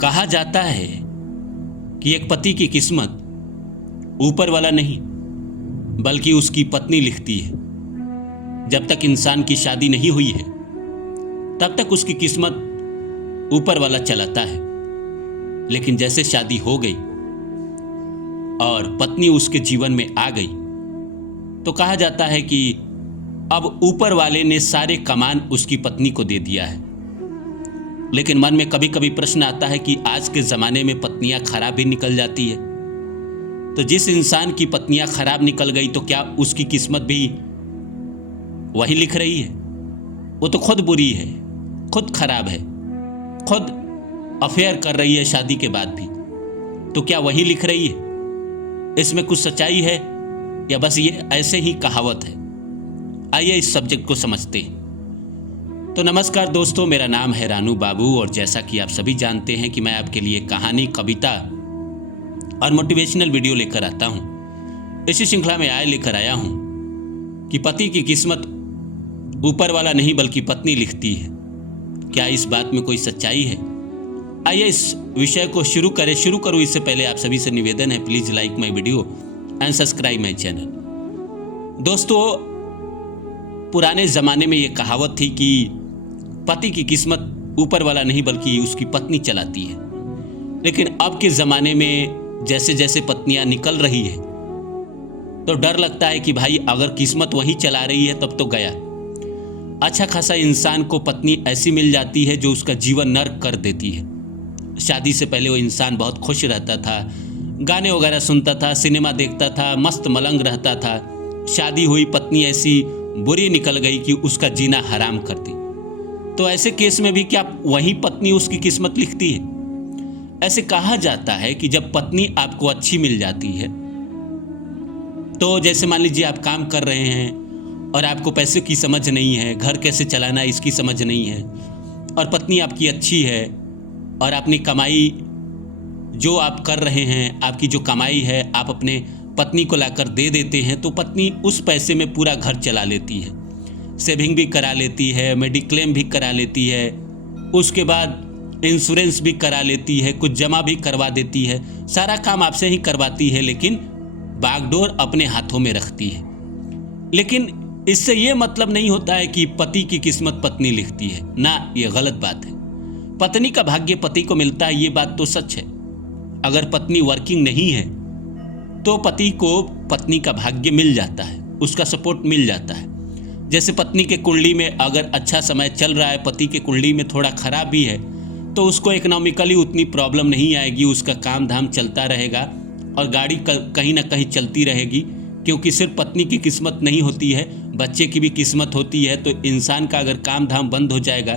कहा जाता है कि एक पति की किस्मत ऊपर वाला नहीं बल्कि उसकी पत्नी लिखती है। जब तक इंसान की शादी नहीं हुई है तब तक उसकी किस्मत ऊपर वाला चलाता है, लेकिन जैसे शादी हो गई और पत्नी उसके जीवन में आ गई तो कहा जाता है कि अब ऊपर वाले ने सारे कमान उसकी पत्नी को दे दिया है। लेकिन मन में कभी कभी प्रश्न आता है कि आज के ज़माने में पत्नियां खराब भी निकल जाती है, तो जिस इंसान की पत्नियां खराब निकल गई तो क्या उसकी किस्मत भी वही लिख रही है? वो तो खुद बुरी है, खुद खराब है, खुद अफेयर कर रही है शादी के बाद भी, तो क्या वही लिख रही है? इसमें कुछ सच्चाई है या बस ये ऐसे ही कहावत है? आइए इस सब्जेक्ट को समझते हैं। तो नमस्कार दोस्तों, मेरा नाम है रानू बाबू और जैसा कि आप सभी जानते हैं कि मैं आपके लिए कहानी, कविता और मोटिवेशनल वीडियो लेकर आता हूं। इसी श्रृंखला में लेकर आया हूं कि पति की किस्मत ऊपर वाला नहीं बल्कि पत्नी लिखती है। क्या इस बात में कोई सच्चाई है? आइए इस विषय को शुरू करूं इससे पहले आप सभी से निवेदन है, please like my video and subscribe my channel. दोस्तों, पुराने ज़माने में ये कहावत थी कि पति की किस्मत ऊपर वाला नहीं बल्कि उसकी पत्नी चलाती है। लेकिन अब के ज़माने में जैसे जैसे पत्नियां निकल रही है तो डर लगता है कि भाई अगर किस्मत वही चला रही है तब तो गया। अच्छा खासा इंसान को पत्नी ऐसी मिल जाती है जो उसका जीवन नर्क कर देती है। शादी से पहले वो इंसान बहुत खुश रहता था, गाने वगैरह सुनता था, सिनेमा देखता था, मस्त मलंग रहता था। शादी हुई, पत्नी ऐसी बुरी निकल गई कि उसका जीना हराम कर दी। तो ऐसे केस में भी क्या वही पत्नी उसकी किस्मत लिखती है? ऐसे कहा जाता है कि जब पत्नी आपको अच्छी मिल जाती है तो जैसे मान लीजिए आप काम कर रहे हैं और आपको पैसे की समझ नहीं है, घर कैसे चलाना इसकी समझ नहीं है, और पत्नी आपकी अच्छी है और अपनी कमाई जो आप कर रहे हैं, आपकी जो कमाई है आप अपने पत्नी को लाकर दे देते हैं, तो पत्नी उस पैसे में पूरा घर चला लेती है, सेविंग भी करा लेती है, मेडिक्लेम भी करा लेती है, उसके बाद इंश्योरेंस भी करा लेती है, कुछ जमा भी करवा देती है, सारा काम आपसे ही करवाती है, लेकिन बागडोर अपने हाथों में रखती है। लेकिन इससे ये मतलब नहीं होता है कि पति की किस्मत पत्नी लिखती है ना, ये गलत बात है। पत्नी का भाग्य पति को मिलता है, ये बात तो सच है। अगर पत्नी वर्किंग नहीं है तो पति को पत्नी का भाग्य मिल जाता है, उसका सपोर्ट मिल जाता है। जैसे पत्नी के कुंडली में अगर अच्छा समय चल रहा है, पति के कुंडली में थोड़ा खराब भी है, तो उसको इकोनॉमिकली उतनी प्रॉब्लम नहीं आएगी, उसका काम धाम चलता रहेगा और गाड़ी कहीं ना कहीं चलती रहेगी, क्योंकि सिर्फ पत्नी की किस्मत नहीं होती है, बच्चे की भी किस्मत होती है। तो इंसान का अगर काम धाम बंद हो जाएगा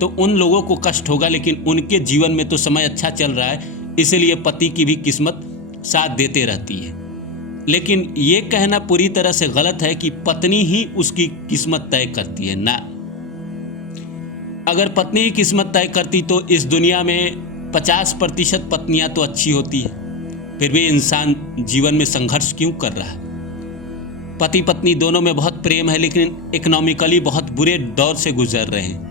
तो उन लोगों को कष्ट होगा, लेकिन उनके जीवन में तो समय अच्छा चल रहा है, इसलिए पति की भी किस्मत साथ देते रहती है। लेकिन ये कहना पूरी तरह से गलत है कि पत्नी ही उसकी किस्मत तय करती है ना। अगर पत्नी ही किस्मत तय करती तो इस दुनिया में 50% पत्नियां तो अच्छी होती है, फिर भी इंसान जीवन में संघर्ष क्यों कर रहा है? पति पत्नी दोनों में बहुत प्रेम है, लेकिन इकोनॉमिकली बहुत बुरे दौर से गुजर रहे हैं,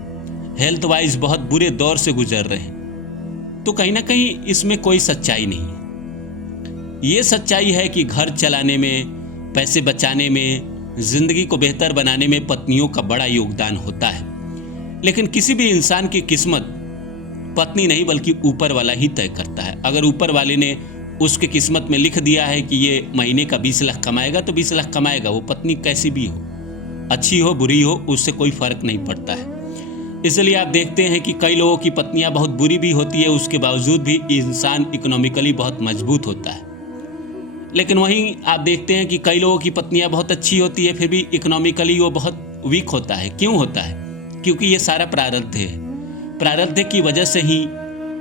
हेल्थ वाइज बहुत बुरे दौर से गुजर रहे हैं, तो कहीं ना कहीं इसमें कोई सच्चाई नहीं है। ये सच्चाई है कि घर चलाने में, पैसे बचाने में, जिंदगी को बेहतर बनाने में पत्नियों का बड़ा योगदान होता है। लेकिन किसी भी इंसान की किस्मत पत्नी नहीं बल्कि ऊपर वाला ही तय करता है। अगर ऊपर वाले ने उसके किस्मत में लिख दिया है कि ये महीने का 20 लाख कमाएगा तो 20 लाख कमाएगा, वो पत्नी कैसी भी हो, अच्छी हो बुरी हो, उससे कोई फर्क नहीं पड़ता है। इसलिए आप देखते हैं कि कई लोगों की पत्नियां बहुत बुरी भी होती है, उसके बावजूद भी इंसान इकोनॉमिकली बहुत मजबूत होता है। लेकिन वहीं आप देखते हैं कि कई लोगों की पत्नियां बहुत अच्छी होती है, फिर भी इकोनॉमिकली वो बहुत वीक होता है। क्यों होता है? क्योंकि ये सारा प्रारब्ध है। प्रारब्ध की वजह से ही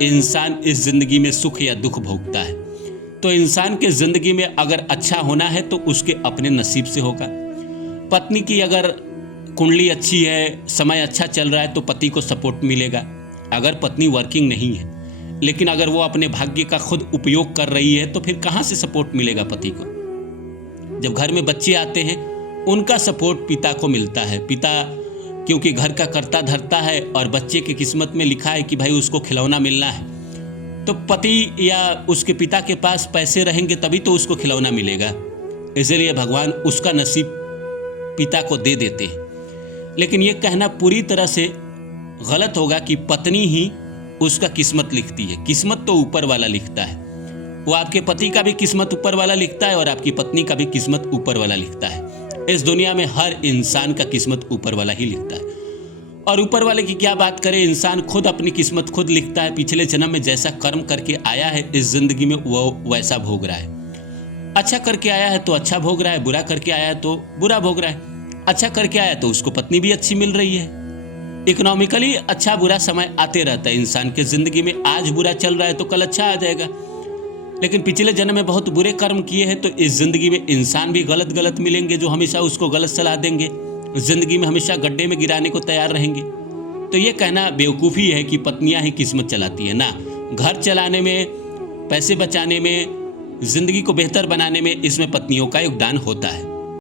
इंसान इस जिंदगी में सुख या दुख भोगता है। तो इंसान के जिंदगी में अगर अच्छा होना है तो उसके अपने नसीब से होगा। पत्नी की अगर कुंडली अच्छी है, समय अच्छा चल रहा है तो पति को सपोर्ट मिलेगा। अगर पत्नी वर्किंग नहीं है, लेकिन अगर वो अपने भाग्य का खुद उपयोग कर रही है तो फिर कहाँ से सपोर्ट मिलेगा पति को? जब घर में बच्चे आते हैं उनका सपोर्ट पिता को मिलता है। पिता क्योंकि घर का कर्ता धर्ता है और बच्चे की किस्मत में लिखा है कि भाई उसको खिलौना मिलना है, तो पति या उसके पिता के पास पैसे रहेंगे तभी तो उसको खिलौना मिलेगा, इसलिए भगवान उसका नसीब पिता को दे देते हैं। लेकिन ये कहना पूरी तरह से गलत होगा कि पत्नी ही उसका किस्मत लिखती है। किस्मत तो ऊपर वाला लिखता है। वो आपके पति का भी किस्मत ऊपर वाला लिखता है और आपकी पत्नी का भी किस्मत ऊपर वाला लिखता है। इस दुनिया में हर इंसान का किस्मत ऊपर वाला ही लिखता है। और ऊपर वाले की क्या बात करें, इंसान खुद अपनी किस्मत खुद लिखता है। पिछले जन्म में जैसा कर्म करके आया है इस जिंदगी में वो वैसा भोग रहा है। अच्छा करके आया है तो अच्छा भोग रहा है, बुरा करके आया है तो बुरा भोग रहा है। अच्छा करके आया तो उसको पत्नी भी अच्छी मिल रही है। इकोनॉमिकली अच्छा बुरा समय आते रहता है इंसान के जिंदगी में। आज बुरा चल रहा है तो कल अच्छा आ जाएगा। लेकिन पिछले जन्म में बहुत बुरे कर्म किए हैं तो इस जिंदगी में इंसान भी गलत गलत मिलेंगे जो हमेशा उसको गलत सलाह देंगे, जिंदगी में हमेशा गड्ढे में गिराने को तैयार रहेंगे। तो ये कहना बेवकूफ़ी है कि पत्नियां ही किस्मत चलाती है। ना, घर चलाने में, पैसे बचाने में, जिंदगी को बेहतर बनाने में इसमें पत्नियों का योगदान होता है।